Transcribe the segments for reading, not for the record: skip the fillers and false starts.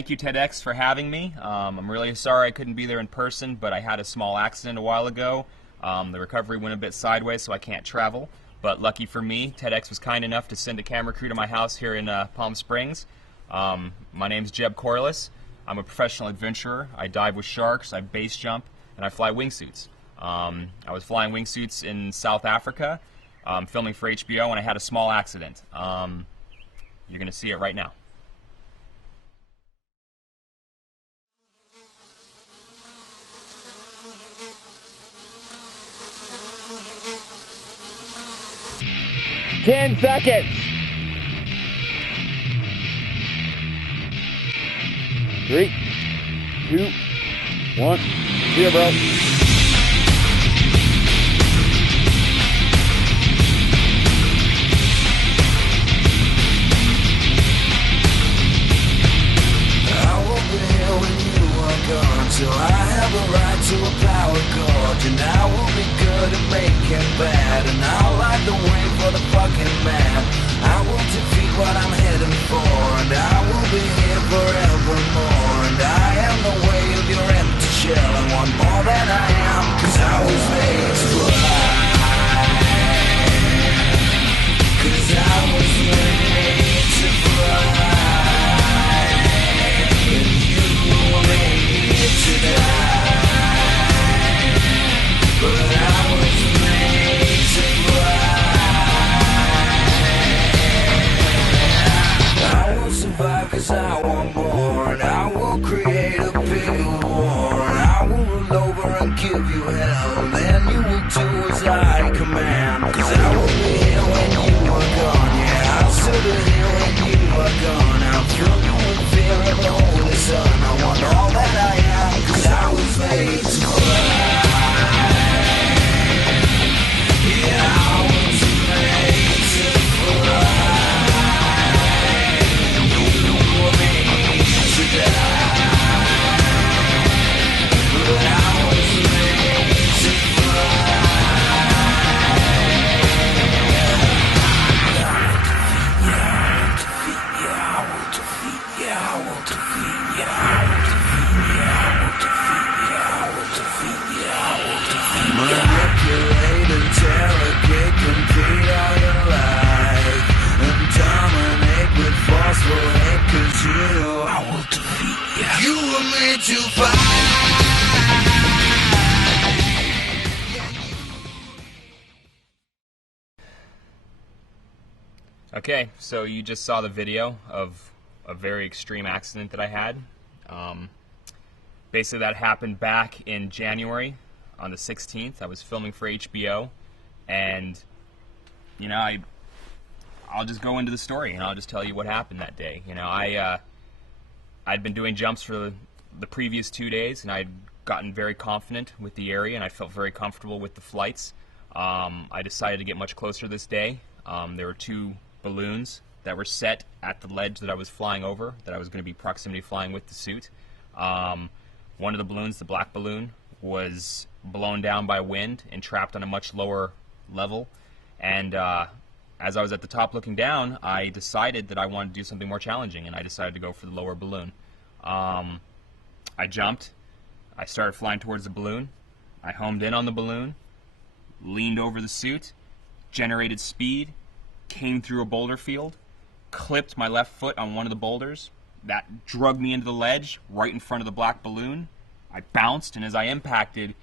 thank you TEDx for having me. I'm really sorry I couldn't be there in person, but I had a small accident a while ago. The recovery went a bit sideways, so I can't travel. But lucky for me, TEDx was kind enough to send a camera crew to my house here in Palm Springs. My name's Corliss. I'm a professional adventurer. I dive with sharks, I base jump, and I fly wingsuits. I was flying wingsuits in South Africa, filming for HBO, and I had a small accident. You're going to see it right now. $10. Three, two, one. Here, bro. So I have a right to a power chord, and I will be good at making bad, and I'll light the way for the fucking man. I will defeat what I'm heading for, and I will be here forevermore. And I am the way of your empty shell, and want more than I am, 'cause I was made to fly. 'Cause I was made to fly. And you were made to die, but I was made to fly. I will survive 'cause I want more, and I will create a big war, and I will rule over and give you hell, and then you will do as I command. 'Cause I will be here when you are gone, yeah, I'll still be here when you are gone. I'll fill you with fear of the holy sun. I want all that I am, 'cause I was made to fly. Yeah, I was made to fly. You were made to die, but I was made to fly. Manipulate, interrogate, complete all your life, and dominate with forceful hate, 'cause I will defeat you. You were made to fight. Okay, so you just saw the video of a very extreme accident that I had. Basically, that happened back in January on the 16th. I was filming for HBO, and you know, I'll just go into the story and I'll just tell you what happened that day. You know, I'd been doing jumps for the previous 2 days, and I'd gotten very confident with the area, and I felt very comfortable with the flights. I decided to get much closer this day. There were 2 balloons that were set at the ledge that I was flying over, that I was going to be proximity flying with the suit. One of the balloons, the black balloon, was blown down by wind and trapped on a much lower level. And as I was at the top looking down, I decided that I wanted to do something more challenging, and I decided to go for the lower balloon. I jumped. I started flying towards the balloon. I homed in on the balloon, leaned over the suit, generated speed, came through a boulder field, clipped my left foot on one of the boulders. That dragged me into the ledge right in front of the black balloon. I bounced, and as I impacted,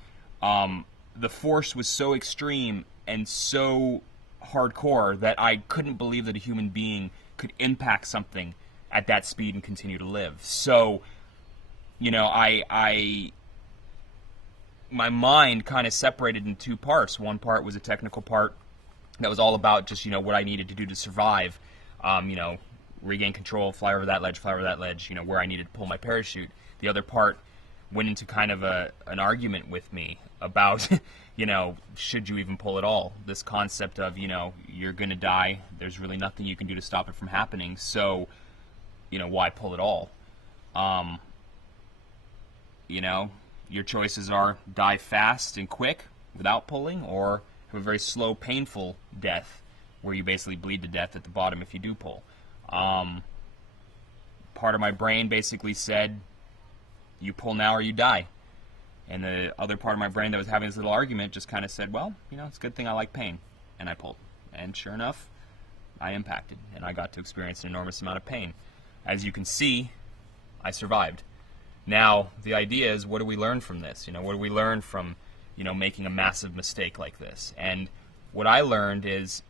the force was so extreme and so hardcore that I couldn't believe that a human being could impact something at that speed and continue to live. So, you know, my mind kind of separated in 2 parts. One part was a technical part that was all about just, you know, what I needed to do to survive. You know, regain control, fly over that ledge, you know, where I needed to pull my parachute. The other part went into kind of an argument with me about, you know, should you even pull at all? This concept of, you know, you're going to die, there's really nothing you can do to stop it from happening, so, you know, why pull at all? You know, your choices are die fast and quick without pulling, or have a very slow, painful death where you basically bleed to death at the bottom if you do pull. part of my brain basically said, you pull now or you die. And the other part of my brain that was having this little argument just kind of said, well, it's a good thing I like pain. And I pulled. And sure enough, I impacted. And I got to experience an enormous amount of pain. As you can see, I survived. Now, the idea is, what do we learn from this? What do we learn from, making a massive mistake like this? And what I learned is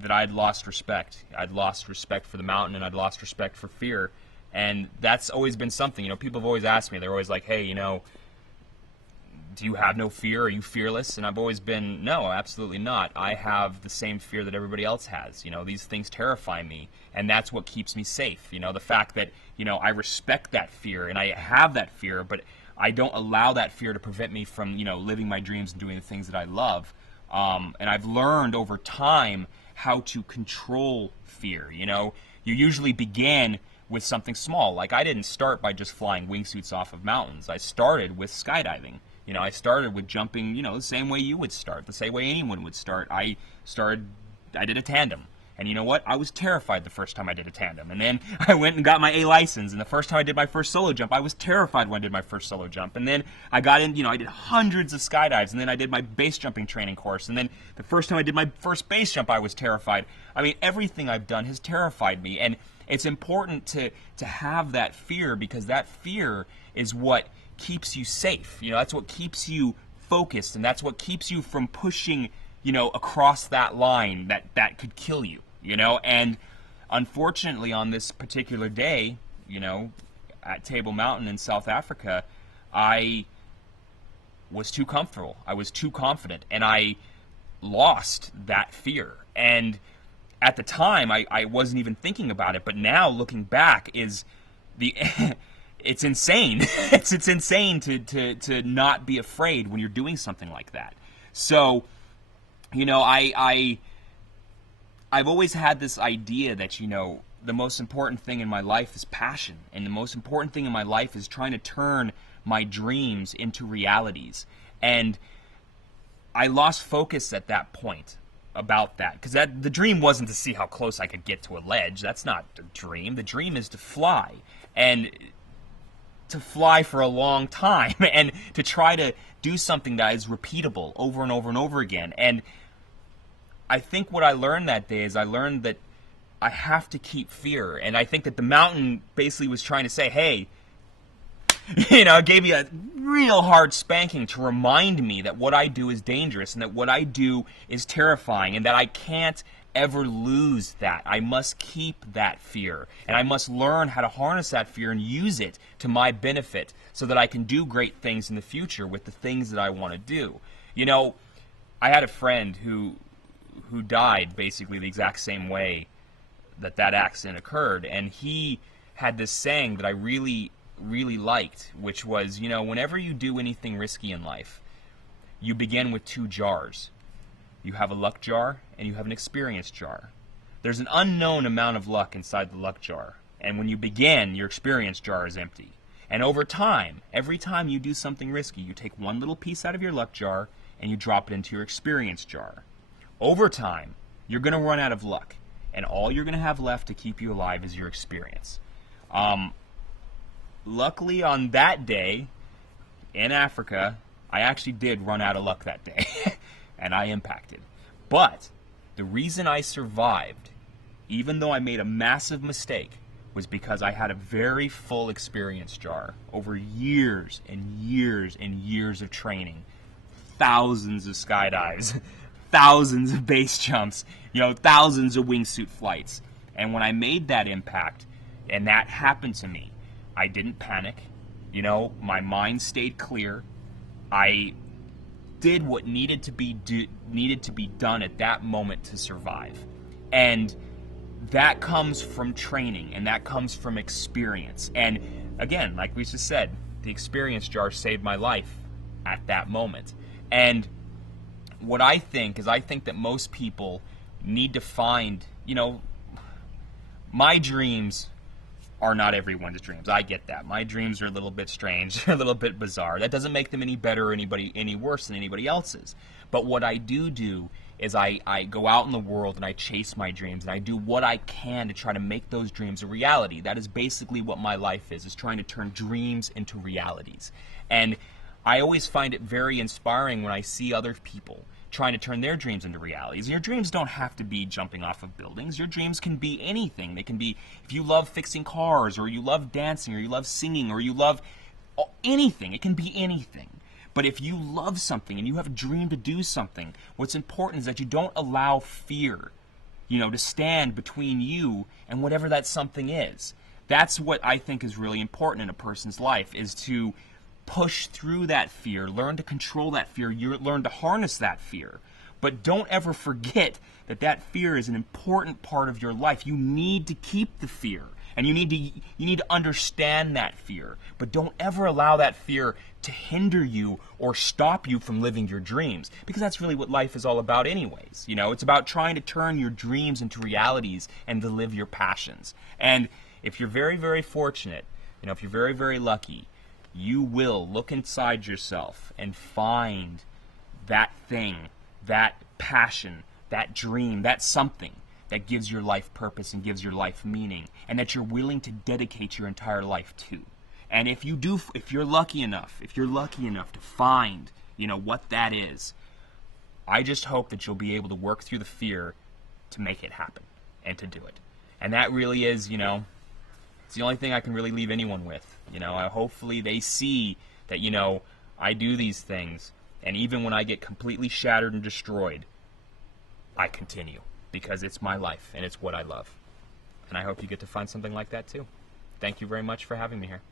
that I'd lost respect. I'd lost respect for the mountain, and I'd lost respect for fear. And that's always been something. People have always asked me, they're always like, hey, do you have no fear? Are you fearless? And I've always been, no, absolutely not. I have the same fear that everybody else has. These things terrify me, and that's what keeps me safe. The fact that, I respect that fear, and I have that fear, but I don't allow that fear to prevent me from, living my dreams and doing the things that I love. And I've learned over time how to control fear. You usually begin with something small. Like, I didn't start by just flying wingsuits off of mountains. I started with skydiving. I started with jumping, the same way you would start, the same way anyone would start. I did a tandem. And you know what? I was terrified the first time I did a tandem. And then I went and got my A license. And the first time I did my first solo jump, I was terrified when I did my first solo jump. And then I got in, I did hundreds of skydives. And then I did my base jumping training course. And then the first time I did my first base jump, I was terrified. I mean, everything I've done has terrified me. And it's important to have that fear, because that fear is what keeps you safe. That's what keeps you focused. And that's what keeps you from pushing, across that line that could kill you. And unfortunately on this particular day, at Table Mountain in South Africa, I was too comfortable. I was too confident, and I lost that fear. And at the time, I wasn't even thinking about it, but now looking back is it's insane. it's insane to not be afraid when you're doing something like that. So, I've always had this idea that, the most important thing in my life is passion. And the most important thing in my life is trying to turn my dreams into realities. And I lost focus at that point about that. Because the dream wasn't to see how close I could get to a ledge. That's not the dream. The dream is to fly. And to fly for a long time. And to try to do something that is repeatable over and over and over again. And I think what I learned that day is I learned that I have to keep fear. And I think that the mountain basically was trying to say, hey, it gave me a real hard spanking to remind me that what I do is dangerous and that what I do is terrifying and that I can't ever lose that. I must keep that fear. And I must learn how to harness that fear and use it to my benefit so that I can do great things in the future with the things that I want to do. I had a friend who died basically the exact same way that accident occurred. And he had this saying that I really, really liked, which was, whenever you do anything risky in life, you begin with two jars. You have a luck jar and you have an experience jar. There's an unknown amount of luck inside the luck jar. And when you begin, your experience jar is empty. And over time, every time you do something risky, you take one little piece out of your luck jar and you drop it into your experience jar. Over time, you're going to run out of luck, and all you're going to have left to keep you alive is your experience. Luckily, on that day in Africa, I actually did run out of luck that day, and I impacted. But the reason I survived, even though I made a massive mistake, was because I had a very full experience jar over years and years and years of training, thousands of skydives, thousands of base jumps, thousands of wingsuit flights. And when I made that impact, and that happened to me, I didn't panic. My mind stayed clear. I did what needed to be done at that moment to survive. And that comes from training, and that comes from experience. And again, like we just said, the experience jar saved my life at that moment. And what I think that most people need to find, my dreams are not everyone's dreams. I get that. My dreams are a little bit strange, they're a little bit bizarre. That doesn't make them any better or any worse than anybody else's. But what I do is I go out in the world and I chase my dreams and I do what I can to try to make those dreams a reality. That is basically what my life is trying to turn dreams into realities. And I always find it very inspiring when I see other people trying to turn their dreams into realities. Your dreams don't have to be jumping off of buildings. Your dreams can be anything. They can be, if you love fixing cars, or you love dancing, or you love singing, or you love anything. It can be anything. But if you love something and you have a dream to do something, what's important is that you don't allow fear, to stand between you and whatever that something is. That's what I think is really important in a person's life, is to push through that fear, learn to control that fear, learn to harness that fear. But don't ever forget that that fear is an important part of your life. You need to keep the fear, and you need to understand that fear. But don't ever allow that fear to hinder you or stop you from living your dreams, because that's really what life is all about anyways. It's about trying to turn your dreams into realities and to live your passions. And if you're very, very fortunate, if you're very, very lucky, you will look inside yourself and find that thing, that passion, that dream, that something that gives your life purpose and gives your life meaning, and that you're willing to dedicate your entire life to. And if you're lucky enough to find, what that is, I just hope that you'll be able to work through the fear to make it happen and to do it. And that really is, it's the only thing I can really leave anyone with. Hopefully they see that, I do these things, and even when I get completely shattered and destroyed, I continue, because it's my life and it's what I love. And I hope you get to find something like that too. Thank you very much for having me here.